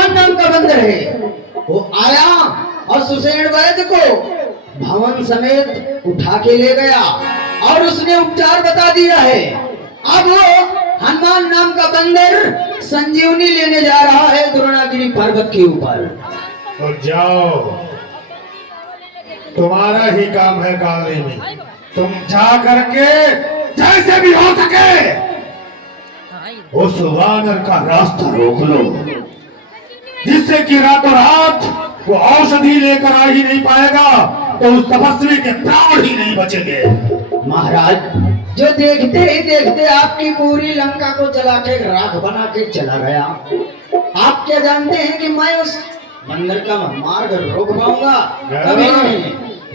हनुमान नाम का बंदर है, वो आया और सुषेण वैद्य को भवन समेत उठा के ले गया और उसने उपचार बता दिया है। अब वो हनुमान नाम का बंदर संजीवनी लेने जा रहा है द्रोणागिरी पर्वत के ऊपर। तो जाओ, तुम्हारा ही काम है कालने में। तुम जा करके जैसे भी हो सके उस वानर का रास्ता रोक लो, जिससे कि रातों रात वो औषधि लेकर आ ही नहीं पाएगा तो उस तपस्वी के प्राण ही नहीं बचेंगे। महाराज, जो देखते ही देखते आपकी पूरी लंका को जला के राख बना के चला गया, आप क्या जानते हैं कि मैं उस बंदर का मार्ग रोक पाऊंगा? कभी नहीं।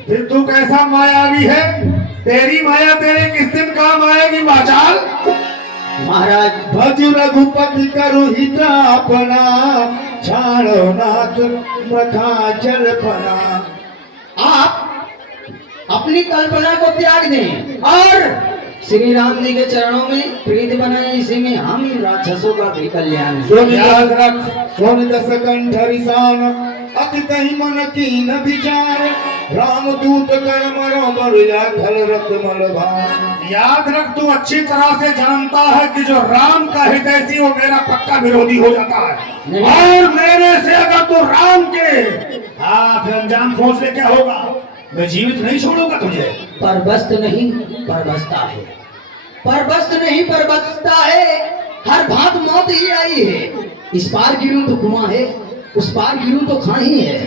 फिर तू कैसा मायावी है? तेरी माया तेरे किस दिन काम आएगी वाचाल? महाराज, भज रघुपति करु हितापना, छाड़ो नाथ मथा जलपना। आप अपनी कल्पना को त्याग दें और श्री राम जी के चरणों में प्रीति बनाए, इसी में हम राक्षसों का भी कल्याण है। याद रख, सोन दस कंठ रिसान, अति तहि मन कीन विचार, राम दूत कर मरो बरुया खल रत मल भार। याद रख, तू अच्छी तरह से जानता है कि जो राम का हितैषी वो मेरा पक्का विरोधी हो जाता है, और मेरे से अगर तू राम के फिर अंजाम सोच ले क्या होगा। मैं जीवित नहीं छोड़ूंगा तुझे। परबस्त नहीं परबस्ता है, परबस्त नहीं परबस्ता है, हर भांत मौत ही आई है। इस पार गिरूं तो कुआं है, उस पार गिरूं तो खां ही है।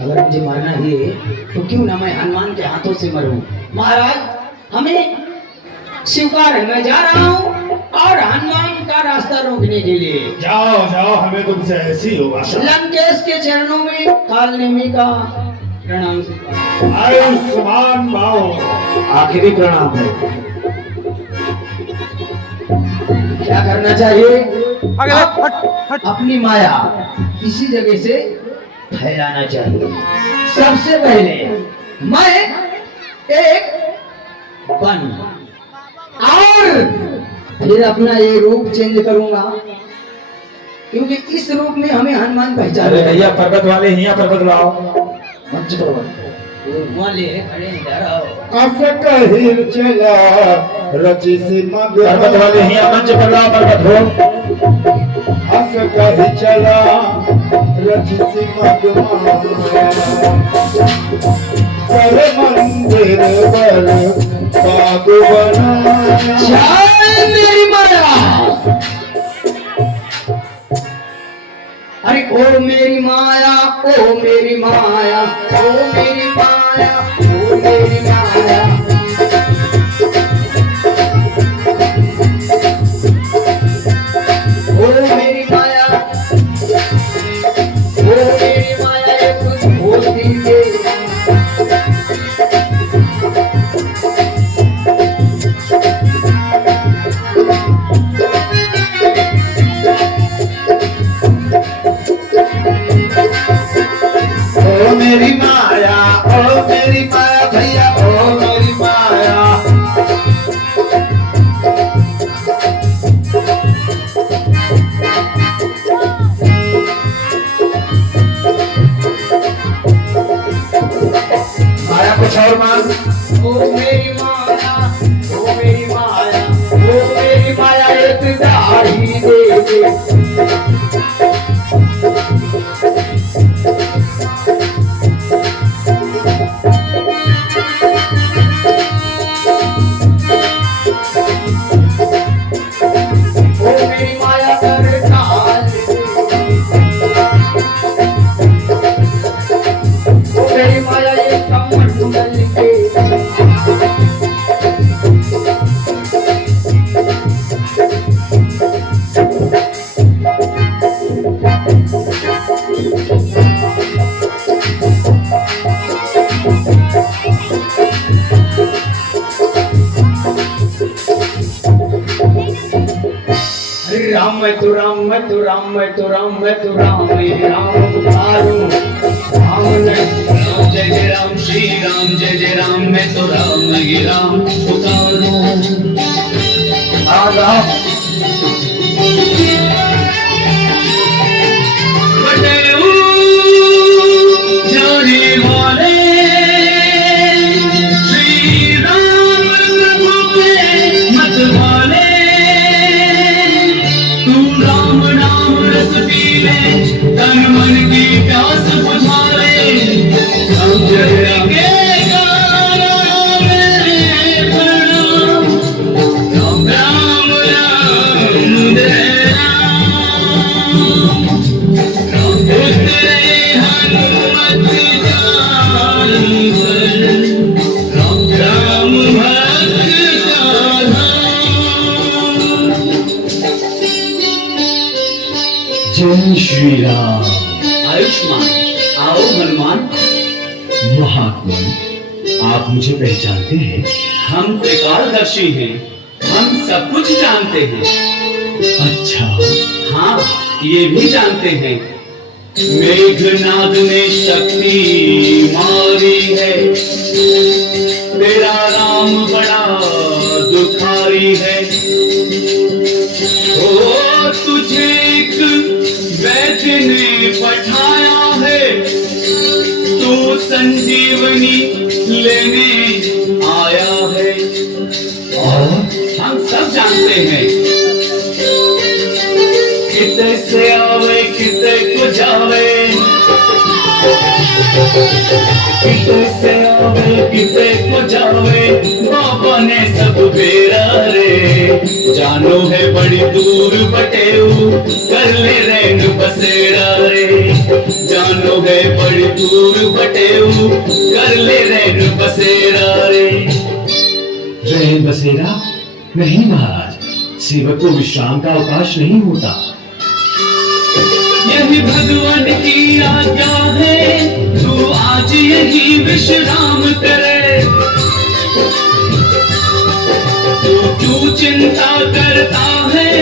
अगर मुझे मरना ही है तो क्यों ना मैं हनुमान के हाथों से मरूं। महाराज, हमें स्वीकार है, मैं जा रहा हूँ और हनुमान का रास्ता रोकने के लिए। जाओ जाओ, हमें तुमसे ऐसी होगा। लंकेश के चरणों में कालनेमी का प्रणाम स्वीकार। आयुष्मान भाव, आखिरी प्रणाम है। क्या करना चाहिए? अपनी माया इसी जगह से फैलाना चाहिए। सबसे पहले मैं एक बन और फिर अपना ये रूप चेंज करूंगा, क्योंकि इस रूप में हमें हनुमान पहचान। भैया पर्वत वाले यहाँ पर्वत लाओ। मंच पर्वत वहाँ ले खड़े इधर आओ। अस कहिर चला रचि सिमग, पर्वत वाले यहाँ मंच पर लाओ, पर्वत हो। अस कहि चला रचि सिमग माया, सर मंदिर बल बाग बनाया। जय मेरी माया। अरे ओ मेरी माया, ओ मेरी माया, ओ मेरी माया, ओ मेरी माया। ओ मेरी माया, ओ मेरी माया, एक होती है। ओ मेरी माया, ओ मेरी माया भैया, ओ मेरी माया। माया कुछ और मांग। ओ मेरी माया, ओ मेरी माया, ओ मेरी माया, एक दाढ़ी दे दे। ओ मेरी माया कर डाल दे। ओ मेरी माया ये कमंडल के। राम मैं तो राम, मैं तो राम, मैं तो राम, मैं तो राम, मैं राम उतारूं राम नहीं। जय जय राम, श्री राम, जय जय राम, मैं तो राम नहीं राम उतारूं। आओ। बड़े तू राम नाम रस पी ले, तन मन की प्यास बुझा ले। हम जग के गाना में प्रणाम, राम राम राम जय राम। राम उतरे हनुमत जान पर, राम राम भक्त का धाम। जय श्री राम। आयुष्मान, आओ हनुमान। महात्मन, आप मुझे पहचानते हैं? हम त्रिकालदर्शी हैं, हम सब कुछ जानते हैं। अच्छा, हाँ, ये भी जानते हैं, मेघनाद ने शक्ति मारी है, तेरा राम बड़ा दुखारी है। ओ तुझे एक वैद्य ने पठाया है, तू संजीवनी लेने आया है। और हम सब जानते हैं, किते से आवे किते को जावे, किते से आवे किते को जावे, बाबा ने सब बेरा रे। जानो है बड़ी दूर बटेऊ, कर ले रैन बसेरा रे। जानो है बड़ी दूर बटेऊ, कर ले रैन बसेरा रे। रैन बसेरा? नहीं महाराज, सेवक को विश्राम का अवकाश नहीं होता। यही भगवान की आज्ञा है, तू आज यही विश्राम करे। तू चिंता करता है,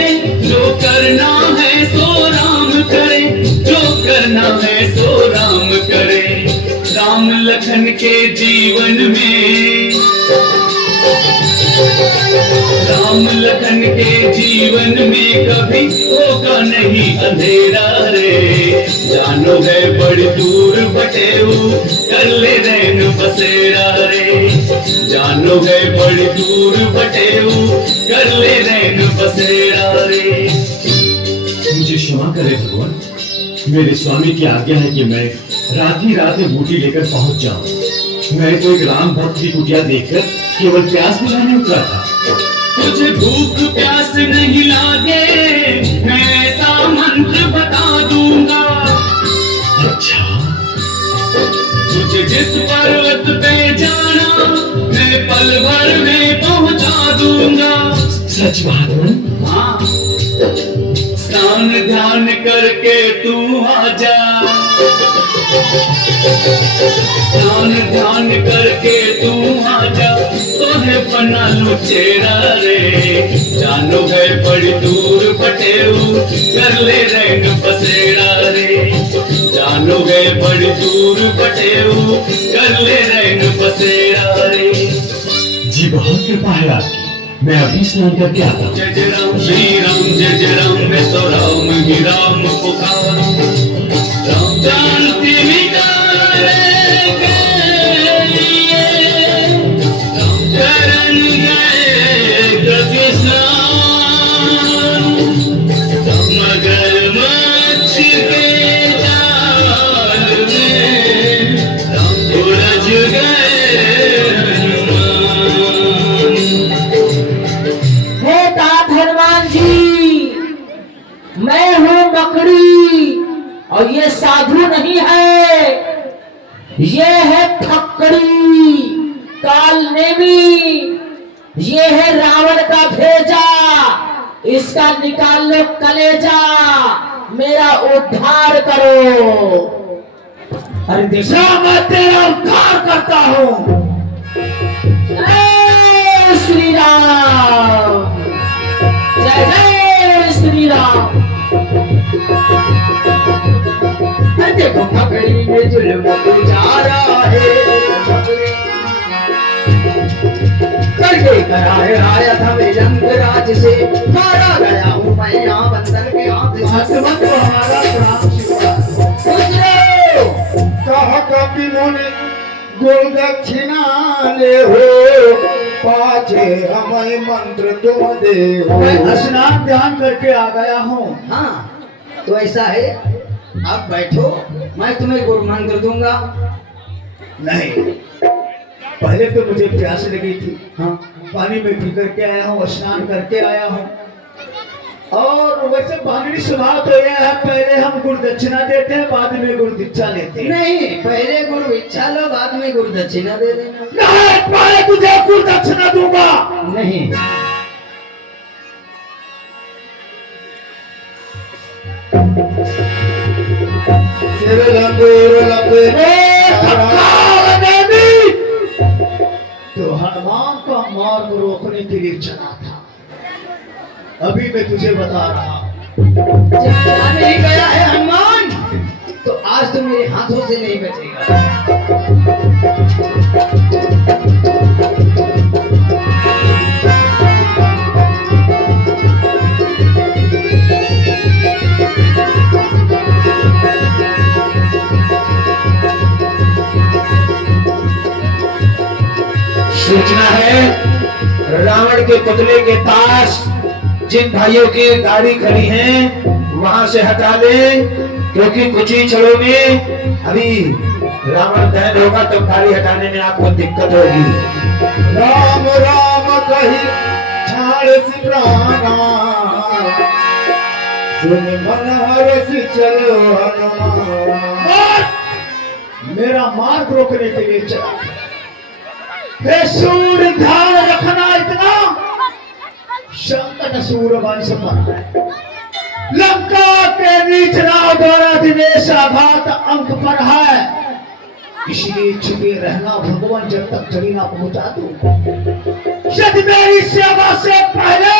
जो करना है सो राम करे, जो करना है सो राम करे। राम लखन के जीवन में, राम लखन के जीवन में कभी होगा नहीं अंधेरा रे। जानो है बड़ी दूर बटेऊ, कर ले रैन बसेरा रे। जानो है बड़ी दूर बटेऊ, कर ले रैन बसेरा रे। मुझे क्षमा करे भगवान, मेरे स्वामी की आज्ञा है कि मैं रात ही रात में बूटी लेकर पहुंच जाऊं। मैं तो एक राम भक्त की कुटिया देखकर केवल प्यास बुझाने उतरा था। तुझे भूख प्यास नहीं लागे, मैं ऐसा मंत्र बता दूंगा। अच्छा, तुझे जिस पर्वत पे जाना, मैं पल भर में पहुंचा दूंगा। सच महात्मन? हाँ, स्नान ध्यान करके तू आजा, स्नान ध्यान करके तू आजा, तोहे बना लूं चेहरा रे। जानो है बड़ी दूर बटेऊ, कर ले रैन बसेरा रे। जानो है बड़ी दूर बटेऊ, कर ले रैन बसेरा रे। जी बहुत कृपा है आपकी, मैं अभी स्नान करके आता हूँ। जय जय राम श्री राम, जय जय राम, मैं तो राम ही राम पुकारूं। राम जानती मिटाने के लिए, राम चरण गए गति स्नान। राम मगरमच्छ के जाल में, राम उलझ गए हनुमान। हे तात हनुमान जी, मैं हूँ बकरी और ये साधु नहीं है, ये है ठक्करी काल नेमी, ये है रावण का भेजा, इसका निकाल लो कलेजा, मेरा उद्धार करो। अरे देखो, मैं तेरा उद्धार करता हूँ। जय श्री राम, जय जय श्री राम। देखो पकड़ी में जुल्म गुजारा है, करके कराए आया था मैं यंगराज से, मारा गया हूँ मैं यहाँ बंदर के हाथ से। मत हमारा राम कह कपि मुनि गुरु दक्षिणा ले हो, पाछे हमें मंत्र तुम दे मैं स्नान ध्यान करके आ गया हूँ। हाँ तो ऐसा है, आप बैठो, मैं तुम्हें गुरु मंत्र दूंगा। नहीं, पहले तो मुझे प्यास लगी थी, हाँ पानी में पी करके आया हूँ, स्नान करके आया हूँ। और वैसे बांगड़ी स्वभाव तो यह है, पहले हम गुरु दक्षिणा देते हैं, बाद में गुरु दीक्षा लेते हैं। नहीं, पहले गुरु इच्छा लो, बाद में गुरु दक्षिणा दे देना। नहीं, पहले तुझे गुरु दक्षिणा दूंगा। नहीं, सिर लंगूर लंबे तो हनुमान का मार्ग रोकने के लिए चला था। अभी मैं तुझे बता रहा हूं, जब चला नहीं गया है हनुमान, तो आज तो मेरे हाथों से नहीं बचेगा। सूचना है, रावण के पुतले के पास जिन भाइयों की गाड़ी खड़ी है वहां से हटा ले, क्योंकि कुछ ही क्षणों में अभी रावण दहन होगा तो गाड़ी हटाने में आपको दिक्कत होगी। राम राम कही छाड़ सिमराना, सुन मन हरस चलो हनुमान। मेरा मार्ग रोकने के लिए चला। हे सूर्य, ध्यान रखना, इतना संकट सूर्य वंश पर है। लंका के नीच राव द्वारा दिनेश आघात अंक पर है, इसलिए छुपे रहना भगवान जब तक चली ना पहुंचा दो। यदि मेरी सेवा से पहले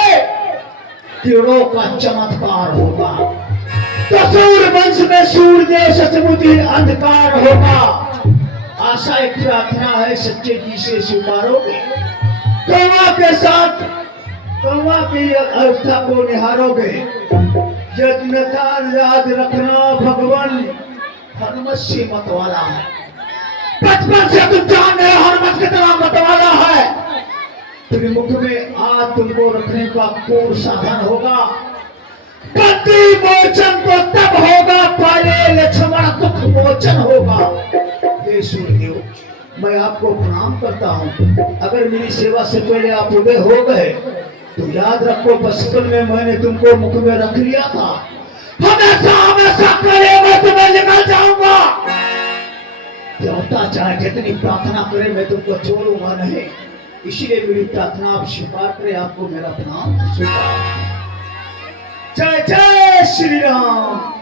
तीरों का चमत्कार होगा तो सूर्य वंश में सूर्य सचमुची अंधकार होगा। आशा एक प्रार्थना है, सच्चे जी से स्वीकारोगे, कौवा के साथ कौवा की अवस्था को निहारोगे। यज्ञ का याद रखना, भगवान हनुमत से मतवाला है। बचपन से तुम जान रहे हो हनुमत कितना मतवाला है। त्रिमुख में आज तुमको रखने का कोई साधन होगा। बंदी मोचन तो तब होगा, पहले लक्ष्मण दुख मोचन होगा। हे सूर्यदेव, मैं आपको प्रणाम करता हूँ। अगर मेरी सेवा से पहले आप उदय हो गए तो याद रखो, बचपन में मैंने तुमको मुख में रख लिया था। हमेशा हमेशा करेगा तो मैं निकल जाऊंगा। देवता चाहे जितनी प्रार्थना करे, मैं तुमको छोड़ूंगा नहीं। इसीलिए मेरी प्रार्थना आप स्वीकार करें, आपको मेरा प्रणाम स्वीकार। जय जय श्री राम।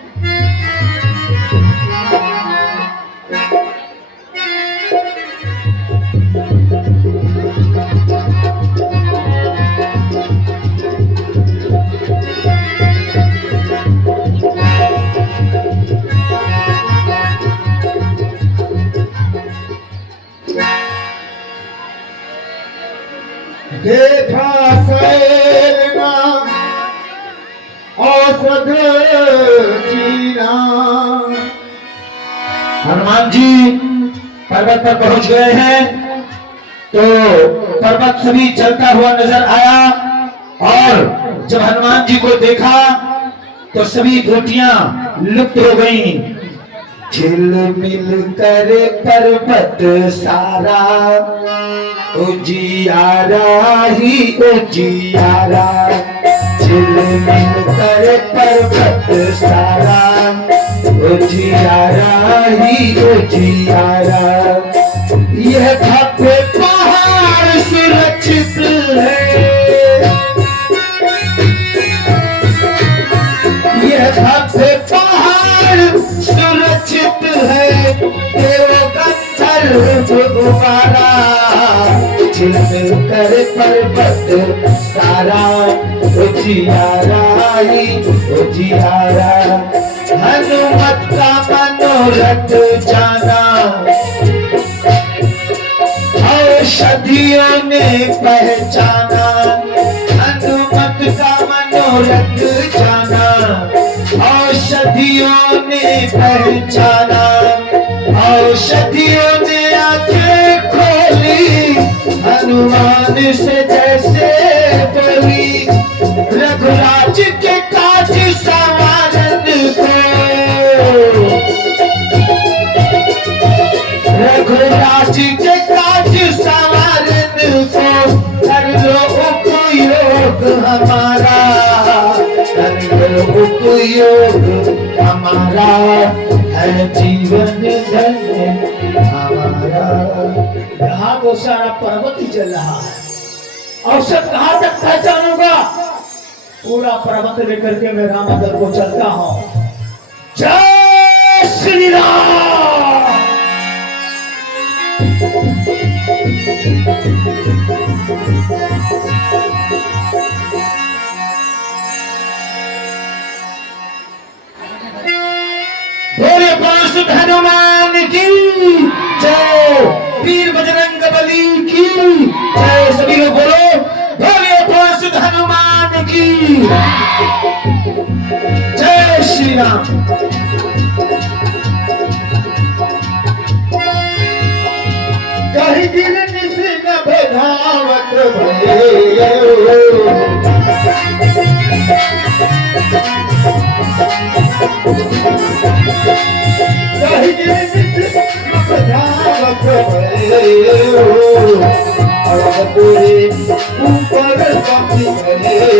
देखा सैलना औषध जीना। हनुमान जी पर्वत पर पहुंच गए हैं तो पर्वत सभी चलता हुआ नजर आया, और जब हनुमान जी को देखा तो सभी गोटियां लुप्त हो गईं। झिलमिल कर पर्वत सारा, उजियारा ही उजियारा। झिलमिल कर पर्वत सारा, उजियारा ही उजियारा। यह भव्य पहाड़ सुरक्षित है, यह भव्य पहाड़ सुरक्षित है। देव गंधर्व उबारा, झिलमिल कर पर्वत सारा, उजियारा ही उजियारा। हनुमत का मनोरथ जाना, औषधियों ने पहचाना। हनुमत का मनोरथ जाना, औषधियों ने पहचाना। औषधियों ने आंखें खोली, हनुमान से जैसे बोली रघुराज के काज संवारन को, रघुराज के काज संवारन को कर लो उपयोग हमारा, कर लो उपयोग हमारा है जीवन धन्य हमारा। यहाँ तो सारा पर्वत ही चल रहा है, औसत कहाँ तक पहचानूंगा? पूरा पर्वत लेकर के मैं रामनगर को चलता हूँ। जय श्री राम। बोले परशुत हनुमान की जय, वीर बजरंग बली की जय। सभी लोग बोलो बोले परशुत हनुमान की जय श्री राम। कहीं दिन निशिन बधावत भये, कहीं दिन निशिन बधावत भये, अब पूरे ऊपर पक्षी भये।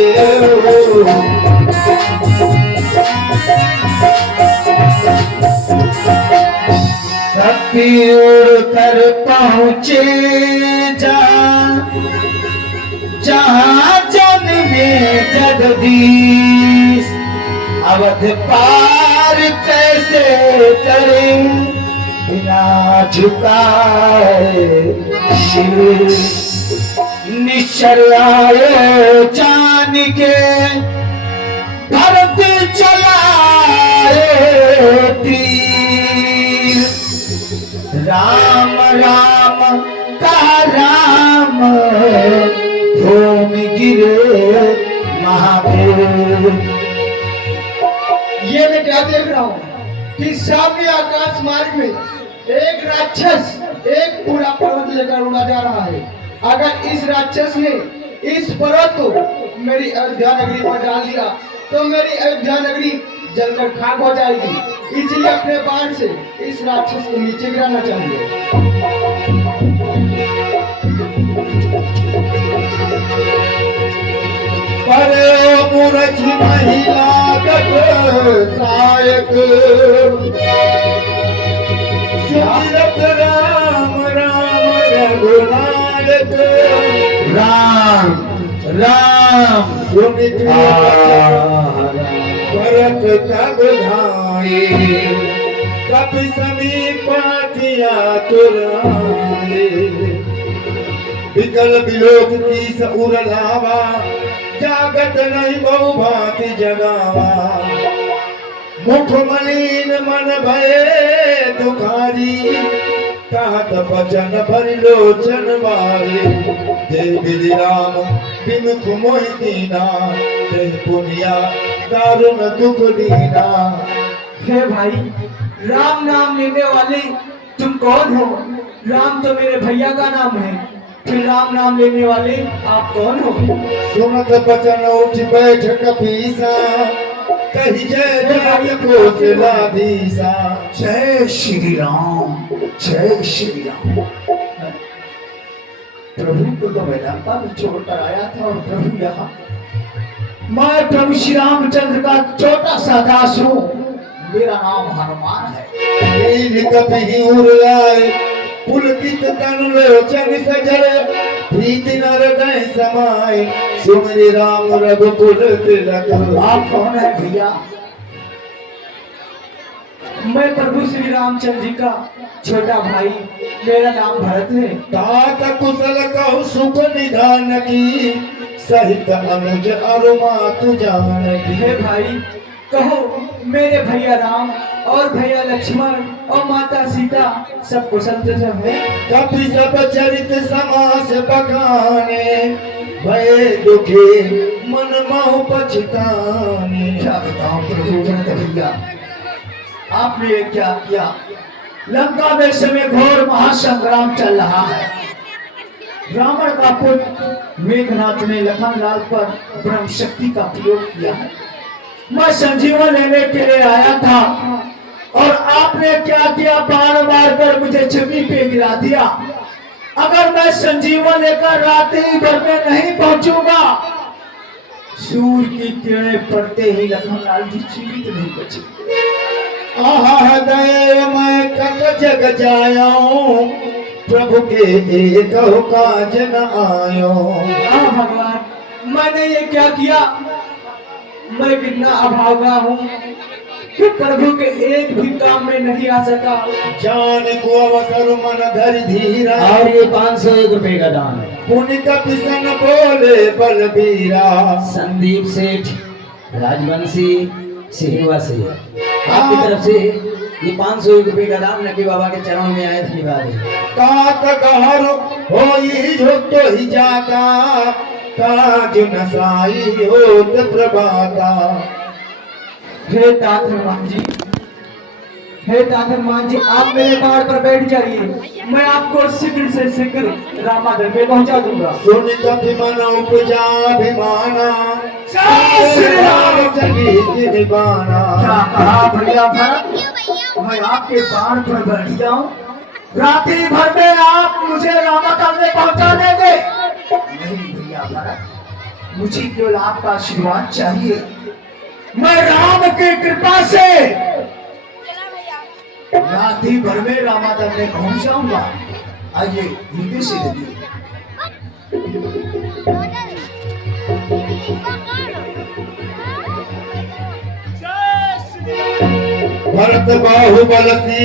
सखी उड़ कर पहुँचे जहाँ जन्मे जगदीश, अवध पार कैसे करें बिना झुकाए शीश। निश्चर आए जान के भरत चलाए तीर, राम राम का राम भूमि गिरे महादेव। ये मैं क्या देख रहा हूँ कि सामने आकाश मार्ग में एक राक्षस एक पूरा पर्वत लेकर उड़ा जा रहा है। अगर इस राक्षस ने इस पर्वत को मेरी अयोध्या नगरी पर डाल दिया तो मेरी अयोध्या नगरी जलकर खाक हो जाएगी। इसलिए अपने बाण से इस राक्षस को नीचे गिराना चाहिए। पर मूर्ख महिला सायक सुमिरत राम राम रघुनायक। राम राम सुमित भरत तब धाये, कपि समीप किया तुराए। विकल विलोक की सउर लावा, जागत नहीं बहु भांति जगावा। मुख मलिन मन भये दुखारी, कहत बचन भरि लोचन मारे। जय विधि राम विमुख मोहि दीना, जय पुनिया दारुण दुख दीना। हे भाई, राम नाम लेने वाले तुम कौन हो? राम तो मेरे भैया का नाम है, फिर राम नाम लेने वाले आप कौन हो? सुनत बचन उठ बैठ कपीसा, कही जय जय कौशलाधीसा। जय श्री राम, जय श्री राम। प्रभु को तो मैं लंका में छोड़कर आया था और प्रभु यहाँ। मैं प्रभु श्री रामचंद्र का छोटा सा दास हूँ, मेरा नाम हनुमान है। कपि उर आए पुलकित तन लोचन सजल, प्रीति नर हृदय समाए। सुमिरि राम रघुकुल तिलक। आप कौन है भैया? मैं प्रभु श्री रामचंद्र जी का छोटा भाई, मेरा नाम भरत है। तात कुशल कहु सुख निधान की, सहित अनुज अरु मातु जानकी। हे भाई, कहो मेरे भैया राम और भैया लक्ष्मण और माता सीता सब कुशल तो सब है? कपि सब चरित समास बखाने, भय दुखे मन महु पछताने। क्या बताऊं प्रभु भरत भैया, आपने ये क्या किया? लंका में समय घोर महासंग्राम चल रहा है, रावण का पुत्र मेघनाथ ने लखनलाल पर ब्रह्म शक्ति का प्रयोग किया है। मैं संजीवन लेने के लिए आया था और आपने क्या किया, बाण मार कर मुझे जमीन पे गिरा दिया। अगर मैं संजीवन लेकर रात्रि भर में नहीं पहुंचूंगा, सूर्य की किरणें पड़ते ही लखनलाल जी जीवित नहीं बचे। आहा दया मैं कट जग जायो, प्रभु के एक काज न आयो। भगवान, मैंने ये क्या किया? मैं कितना अभागा हूँ कि प्रभु के एक भी काम में नहीं आ सका। जान को अवसर मन धर धीरा, और ये 501 रुपए का दान है। पुण्य कपिसन बोले बलबीरा। संदीप सेठ राजवंशी सिहवा से आपकी तरफ से ये 501 रुपए का दान नबी बाबा के चरणों में आए, धन्यवाद है। कात गहर होई जो तो ही जाता, काज नसाई होत प्रभाता। हे तातरमान जी, हे तातरमान जी, आप मेरे बाड़ पर बैठ जाइए, मैं आपको शीघ्र से शीघ्र रामादल में पहुंचा दूंगा। सुन कपि मन उपजा अभिमाना, श्री राम चली की दीवाना। क्या कहा भैया भरत, मैं आपके बाण पर बैठ जाऊं? रात्रि भर में आप मुझे रामादल में पहुंचा देंगे? नहीं भैया भरत, मुझे केवल आपका आशीर्वाद चाहिए। मैं राम की कृपा से रात्रि भर में रामादल में पहुंच जाऊंगा। आइए धीरे से लगिए। भरत बाहुबल सी